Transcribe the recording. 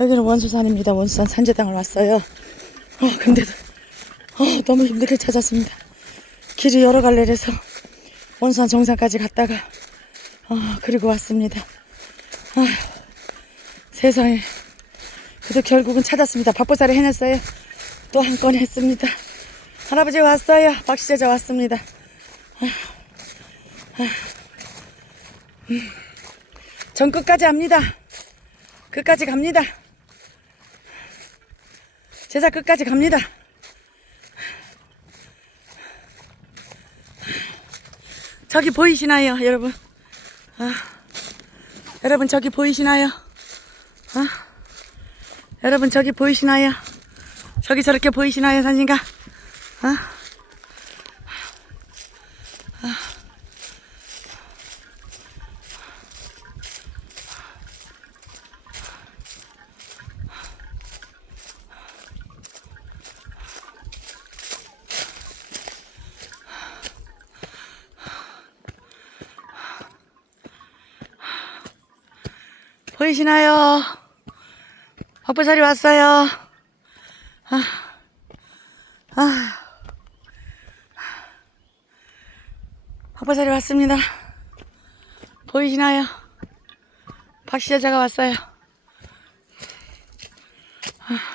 여기는 원수산입니다. 원수산 산재당을 왔어요. 어, 근데도 어, 너무 힘들게 찾았습니다. 길이 여러 갈래라서 원수산 정상까지 갔다가 어, 그리고 왔습니다. 아휴, 세상에. 그래도 결국은 찾았습니다. 밥보살이 해냈어요. 또 한 건 했습니다. 할아버지 왔어요. 박시제자 왔습니다. 음. 전 끝까지 합니다. 끝까지 갑니다. 제자 끝까지 갑니다. 저기 보이시나요, 여러분? 아, 여러분 저기 보이시나요? 아, 여러분 저기 보이시나요? 저기 저렇게 보이시나요, 산신가? 아, 보이시나요? 박보살이 왔어요. 아, 아. 박보살이 왔습니다. 보이시나요? 박시자자가 왔어요. 아.